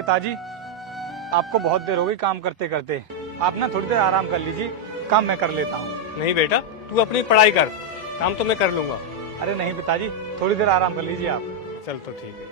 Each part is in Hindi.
पिताजी, आपको बहुत देर हो गई काम करते करते। आप ना थोड़ी देर आराम कर लीजिए, काम मैं कर लेता हूँ। नहीं बेटा, तू अपनी पढ़ाई कर, काम तो मैं कर लूंगा। अरे नहीं पिताजी, थोड़ी देर आराम कर लीजिए आप। चल तो ठीक है।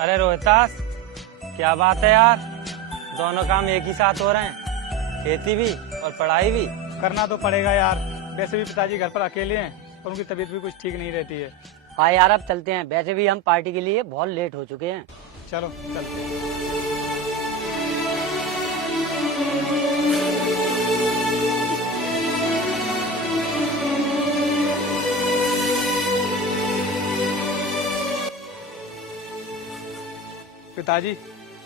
अरे रोहितास, क्या बात है यार, दोनों काम एक ही साथ हो रहे हैं, खेती भी और पढ़ाई भी। करना तो पड़ेगा यार, वैसे भी पिताजी घर पर अकेले हैं और उनकी तबीयत भी कुछ ठीक नहीं रहती है। हाँ यार, अब चलते हैं, वैसे भी हम पार्टी के लिए बहुत लेट हो चुके हैं। चलो चलते हैं। पिताजी,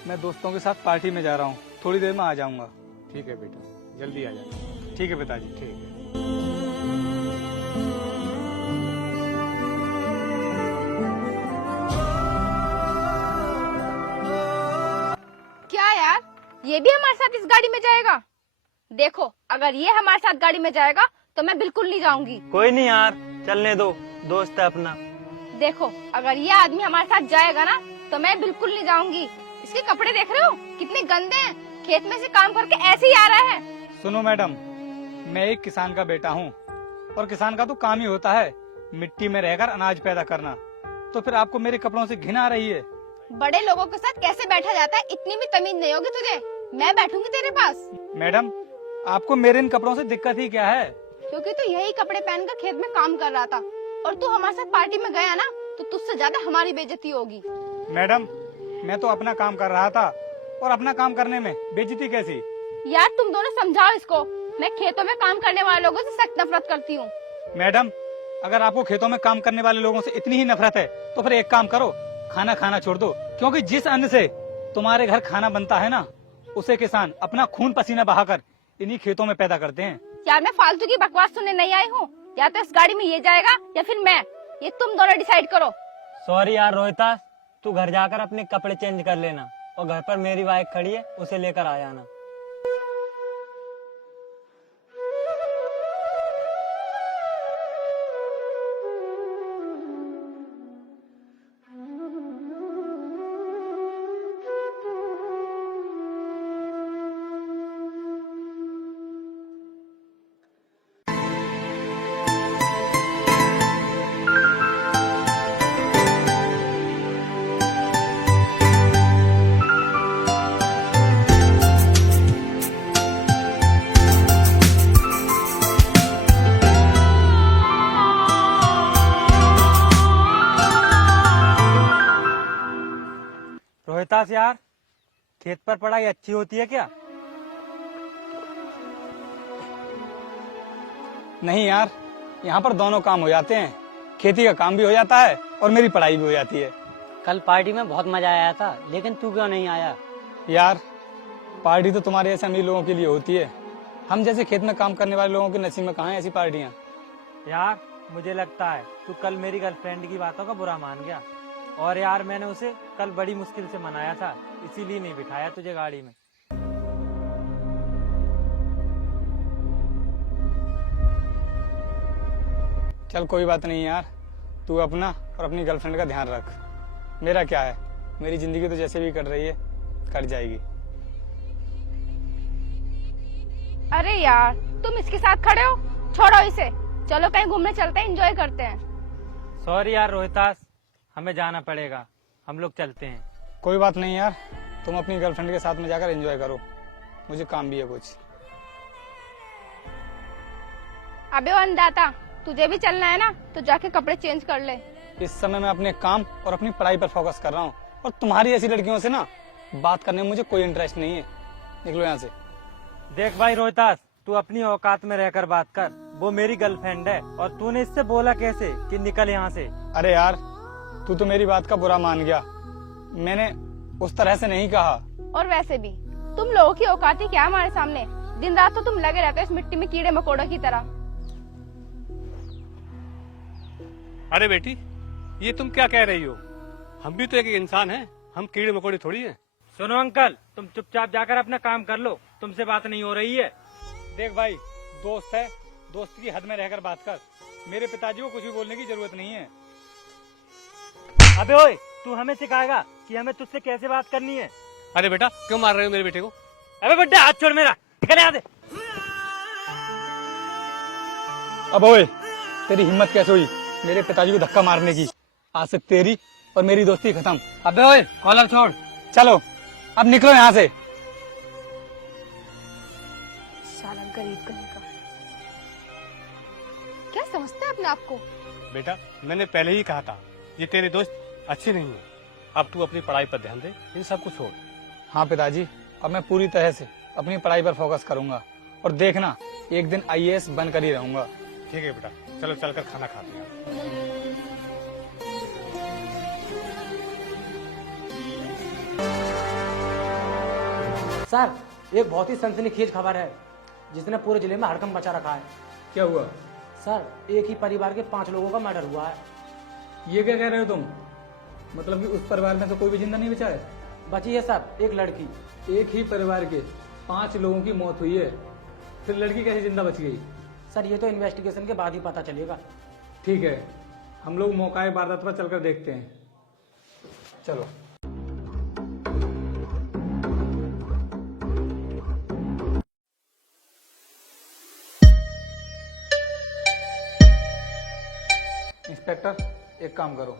मैं दोस्तों के साथ पार्टी में जा रहा हूँ, थोड़ी देर में आ जाऊंगा। ठीक है बेटा, जल्दी आ जाना। ठीक है पिताजी। ठीक है। क्या यार, ये भी हमारे साथ इस गाड़ी में जाएगा? देखो, अगर ये हमारे साथ गाड़ी में जाएगा तो मैं बिल्कुल नहीं जाऊंगी। कोई नहीं यार, चलने दो, दोस्त है अपना। देखो, अगर ये आदमी हमारे साथ जाएगा ना तो मैं बिल्कुल नहीं जाऊंगी। इसके कपड़े देख रहे हो कितने गंदे हैं, खेत में से काम करके ऐसे ही आ रहा है। सुनो मैडम, मैं एक किसान का बेटा हूँ और किसान का तो काम ही होता है मिट्टी में रहकर अनाज पैदा करना। तो फिर आपको मेरे कपड़ों से घिन आ रही है? बड़े लोगों के साथ कैसे बैठा जाता है, इतनी भी तमीज नहीं होगी तुझे। मैं बैठूंगी तेरे पास। मैडम, आपको मेरे इन कपड़ों से दिक्कत ही क्या है? क्योंकि तू यही कपड़े पहनकर खेत में काम कर रहा था और तू हमारे साथ पार्टी में गया ना तो तुझसे ज्यादा हमारी बेइज्जती होगी। मैडम, मैं तो अपना काम कर रहा था और अपना काम करने में बेइज्जती कैसी? यार तुम दोनों समझाओ इसको, मैं खेतों में काम करने वाले लोगों से सख्त नफरत करती हूँ। मैडम, अगर आपको खेतों में काम करने वाले लोगों से इतनी ही नफरत है तो फिर एक काम करो, खाना खाना छोड़ दो। क्योंकि जिस अन्न से तुम्हारे घर खाना बनता है ना, उसे किसान अपना खून पसीना बहाकर इन्हीं खेतों में पैदा करते हैं। यार मैं फालतू की बकवास सुनने नहीं आई हूँ। या तो इस गाड़ी में ये जाएगा या फिर मैं, ये तुम दोनों डिसाइड करो। सॉरी यार रोहितास, तू घर जाकर अपने कपड़े चेंज कर लेना और घर पर मेरी बाइक खड़ी है, उसे लेकर आ जाना। रोहितास यार, खेत पर पढ़ाई अच्छी होती है क्या? नहीं यार, यहाँ पर दोनों काम हो जाते हैं, खेती का काम भी हो जाता है और मेरी पढ़ाई भी हो जाती है। कल पार्टी में बहुत मजा आया था, लेकिन तू क्यों नहीं आया? यार, पार्टी तो तुम्हारे ऐसे अमीर लोगों के लिए होती है, हम जैसे खेत में काम करने वाले लोगों के नसीब में कहाँ है ऐसी पार्टियाँ। यार मुझे लगता है तू कल मेरी गर्लफ्रेंड की बातों का बुरा मान गया। और यार मैंने उसे कल बड़ी मुश्किल से मनाया था, इसीलिए नहीं बिठाया तुझे गाड़ी में। चल कोई बात नहीं यार, तू अपना और अपनी गर्लफ्रेंड का ध्यान रख। मेरा क्या है, मेरी जिंदगी तो जैसे भी कट रही है कट जाएगी। अरे यार, तुम इसके साथ खड़े हो, छोड़ो इसे, चलो कहीं घूमने चलते हैं, एंजॉय करते हैं। सॉरी यार रोहितास, हमें जाना पड़ेगा, हम लोग चलते हैं। कोई बात नहीं यार, तुम अपनी गर्लफ्रेंड के साथ में जाकर एंजॉय करो, मुझे काम भी है कुछ। अबे वो अंधाता, तुझे भी चलना है ना तो जाके कपड़े चेंज कर ले। इस समय मैं अपने काम और अपनी पढ़ाई पर फोकस कर रहा हूँ और तुम्हारी ऐसी लड़कियों से ना बात करने में मुझे कोई इंटरेस्ट नहीं है। निकलो यहाँ से। देख भाई रोहितास, तू अपनी औकात में रहकर बात कर। वो मेरी गर्लफ्रेंड है और तूने इससे बोला कैसे कि निकल यहाँ से? अरे यार, तू तो मेरी बात का बुरा मान गया। मैंने उस तरह से नहीं कहा। और वैसे भी तुम लोगों की औकात ही क्या है हमारे सामने? दिन रात तो तुम लगे रहते हो इस मिट्टी में कीड़े मकोड़ों की तरह। अरे बेटी, ये तुम क्या कह रही हो? हम भी तो एक इंसान हैं, हम कीड़े मकोड़े थोड़ी हैं। सुनो अंकल, तुम चुपचाप जाकर अपना काम कर लो, तुमसे बात नहीं हो रही है। देख भाई, दोस्त है, दोस्त की हद में रहकर बात कर। मेरे पिताजी को कुछ भी बोलने की जरूरत नहीं है। अबे ओए, तू हमें सिखाएगा कि हमें तुझसे कैसे बात करनी है? अरे बेटा, क्यों मार रहे हो मेरे बेटे को? अबे बड्डा, हाथ छोड़ मेरा, निकल यहाँ से। अब ओए, तेरी हिम्मत कैसे हुई मेरे पिताजी को धक्का मारने की? आज से तेरी और मेरी दोस्ती खत्म। अबे ओए, कॉलर छोड़। चलो अब निकलो यहाँ से। साला गरीब कहीं का। क्या समझते हैं अपने आप को? बेटा, मैंने पहले ही कहा था, ये तेरे दोस्त अच्छे नहीं है। अब तू अपनी पढ़ाई पर ध्यान दे, इन सब को छोड़। हाँ पिताजी, अब मैं पूरी तरह से अपनी पढ़ाई पर फोकस करूंगा और देखना एक दिन IAS बनकर ही रहूंगा। ठीक है बेटा, चलो चलकर खाना खाते हैं। सर, एक बहुत ही सनसनीखेज खबर है जिसने पूरे जिले में हड़कंप मचा रखा है। क्या हुआ? सर, एक ही परिवार के 5 लोगों का मर्डर हुआ है। ये क्या कह रहे हो तुम? मतलब कि उस परिवार में से कोई भी जिंदा नहीं बचा है? बची है सर एक लड़की। एक ही परिवार के 5 लोगों की मौत हुई है, फिर लड़की कैसे जिंदा बच गई? सर, ये तो इन्वेस्टिगेशन के बाद ही पता चलेगा। ठीक है, हम लोग मौका वारदात पर चलकर देखते हैं। चलो। इंस्पेक्टर, एक काम करो,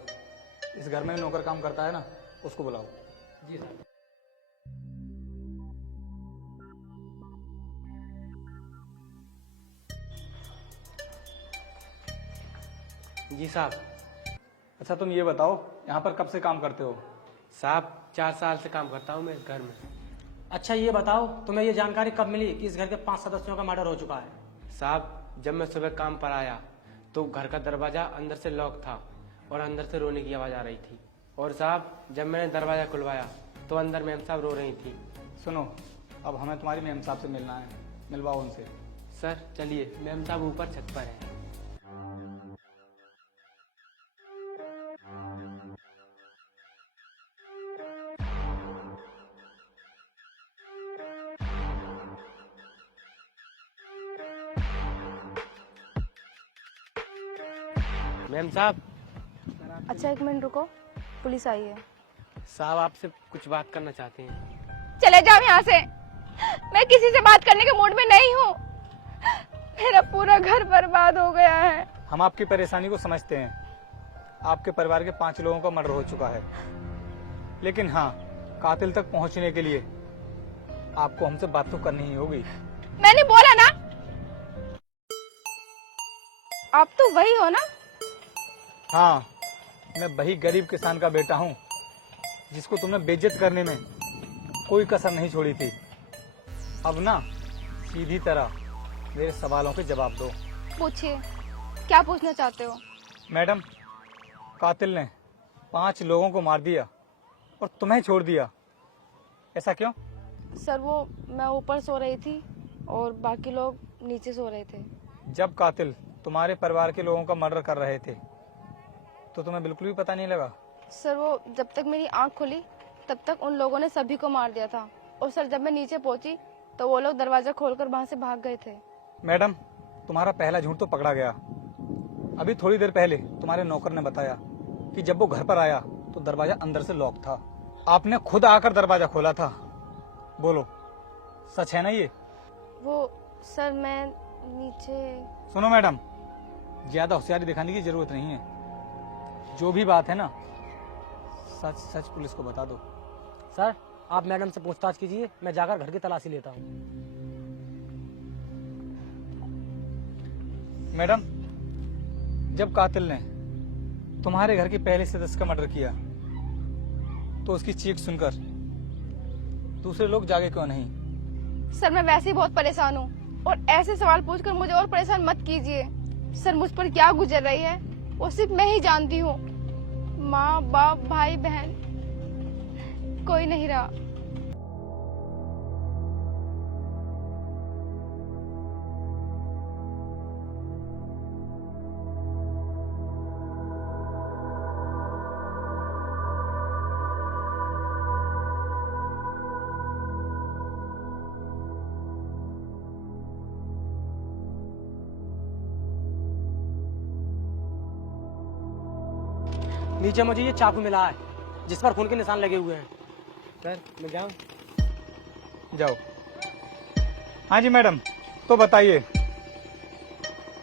इस घर में नौकर काम करता है ना, उसको बुलाओ। जी सर। जी साहब। अच्छा तुम ये बताओ, यहाँ पर कब से काम करते हो? साहब 4 साल से काम करता हूँ मैं इस घर में। अच्छा ये बताओ, तुम्हें ये जानकारी कब मिली कि इस घर के 5 सदस्यों का मर्डर हो चुका है? साहब, जब मैं सुबह काम पर आया तो घर का दरवाजा अंदर से लॉक था और अंदर से रोने की आवाज़ आ रही थी। और साहब, जब मैंने दरवाजा खुलवाया तो अंदर मैम साहब रो रही थी। सुनो, अब हमें तुम्हारी मैम साहब से मिलना है, मिलवाओ उनसे। सर चलिए, मैम साहब ऊपर छत पर है। मैम साहब। अच्छा एक मिनट रुको, पुलिस आई है। साहब आपसे कुछ बात करना चाहते हैं। चले जाओ यहाँ से, मैं किसी से बात करने के मूड में नहीं हूँ। मेरा पूरा घर बर्बाद हो गया है। हम आपकी परेशानी को समझते हैं। आपके परिवार के 5 लोगों का मर्डर हो चुका है, लेकिन हाँ, कातिल तक पहुंचने के लिए आपको हमसे बात तो करनी ही होगी। मैंने बोला ना, आप तो वही हो ना? हाँ, मैं वही गरीब किसान का बेटा हूँ जिसको तुमने बेइज्जत करने में कोई कसर नहीं छोड़ी थी। अब ना सीधी तरह मेरे सवालों के जवाब दो। पूछिए, क्या पूछना चाहते हो? मैडम, कातिल ने 5 लोगों को मार दिया और तुम्हें छोड़ दिया, ऐसा क्यों? सर वो मैं ऊपर सो रही थी और बाकी लोग नीचे सो रहे थे। जब कातिल तुम्हारे परिवार के लोगों का मर्डर कर रहे थे तो तुम्हें बिल्कुल भी पता नहीं लगा? सर वो जब तक मेरी आंख खुली तब तक उन लोगों ने सभी को मार दिया था, और सर जब मैं नीचे पहुंची तो वो लोग दरवाजा खोलकर वहां से भाग गए थे। मैडम, तुम्हारा पहला झूठ तो पकड़ा गया। अभी थोड़ी देर पहले तुम्हारे नौकर ने बताया कि जब वो घर पर आया तो दरवाजा अंदर से लॉक था। आपने खुद आकर दरवाजा खोला था। बोलो, सच है ना ये? वो सर मैं नीचे। सुनो मैडम, ज्यादा होशियारी दिखाने की जरूरत नहीं है। जो भी बात है ना, सच सच पुलिस को बता दो। सर, आप मैडम से पूछताछ कीजिए, मैं जाकर घर की तलाशी लेता हूँ। मैडम, जब कातिल ने तुम्हारे घर के पहले सदस्य का मर्डर किया तो उसकी चीख सुनकर दूसरे लोग जागे क्यों नहीं? सर मैं वैसे ही बहुत परेशान हूँ। और ऐसे सवाल पूछकर मुझे और परेशान मत कीजिए। सर, मुझ पर क्या गुजर रही है वो सिर्फ मैं ही जानती हूँ। माँ बाप भाई बहन कोई नहीं रहा। नीचे मुझे ये चाकू मिला है जिस पर खून के निशान लगे हुए हैं। सर मैं जाऊँ? जाओ। हाँ जी मैडम, तो बताइए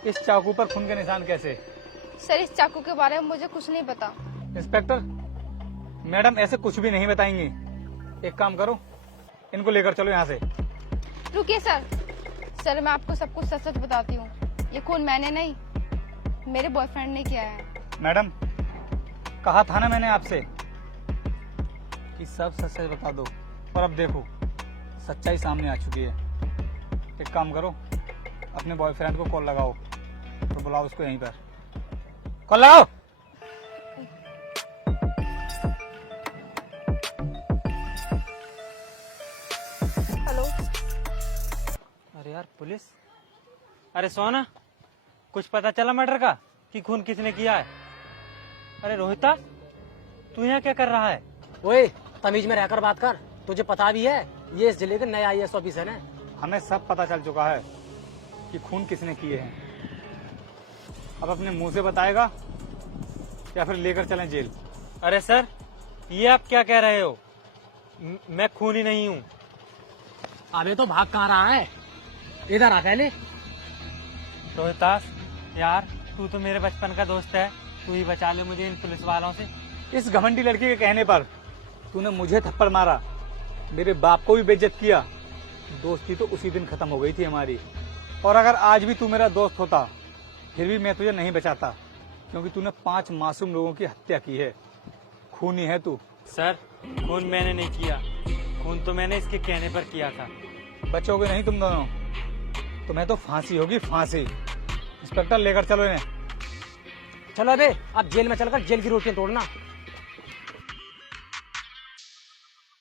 इस चाकू पर खून के निशान कैसे? सर, इस चाकू के बारे में मुझे कुछ नहीं पता। इंस्पेक्टर, मैडम ऐसे कुछ भी नहीं बताएंगी। एक काम करो, इनको लेकर चलो यहाँ से। रुकिए सर। सर, मैं आपको सब कुछ सच सच बताती हूँ। ये खून मैंने नहीं, मेरे बॉयफ्रेंड ने किया है। मैडम, कहा था ना मैंने आपसे कि सब सच सच बता दो, और अब देखो सच्चाई सामने आ चुकी है। एक काम करो, अपने बॉयफ्रेंड को कॉल लगाओ, तो बुलाओ उसको यहीं पर। कॉल लगाओ। हेलो। अरे यार पुलिस। अरे सोना, कुछ पता चला मर्डर का कि खून किसने किया है? अरे रोहिता, तू यहाँ क्या कर रहा है? ओए, तमीज में रहकर बात कर। तुझे पता भी है ये इस जिले के नए IAS ऑफिसर हैं। हमें सब पता चल चुका है कि खून किसने किए हैं। अब अपने मुंह से बताएगा या फिर लेकर चलें जेल? अरे सर, ये आप क्या कह रहे हो? मैं खूनी नहीं हूँ। अबे तो भाग कहाँ रहा है? इधर आ पहले। रोहितास यार, तू तो मेरे बचपन का दोस्त है, तू ही बचा ले मुझे इन पुलिस वालों से। इस घमंडी लड़की के कहने पर तूने मुझे थप्पड़ मारा, मेरे बाप को भी बेइज्जत किया। दोस्ती तो उसी दिन खत्म हो गई थी हमारी। और अगर आज भी तू मेरा दोस्त होता फिर भी मैं तुझे नहीं बचाता, क्योंकि तूने 5 मासूम लोगों की हत्या की है। खूनी है तू। सर, खून मैंने नहीं किया, खून तो मैंने इसके कहने पर किया था। बचोगे नहीं तुम दोनों, तुम्हें तो फांसी होगी, फांसी। इंस्पेक्टर, लेकर चलो इन्हें। चलो अबे, अब जेल में चलकर जेल की रोटियां तोड़ना।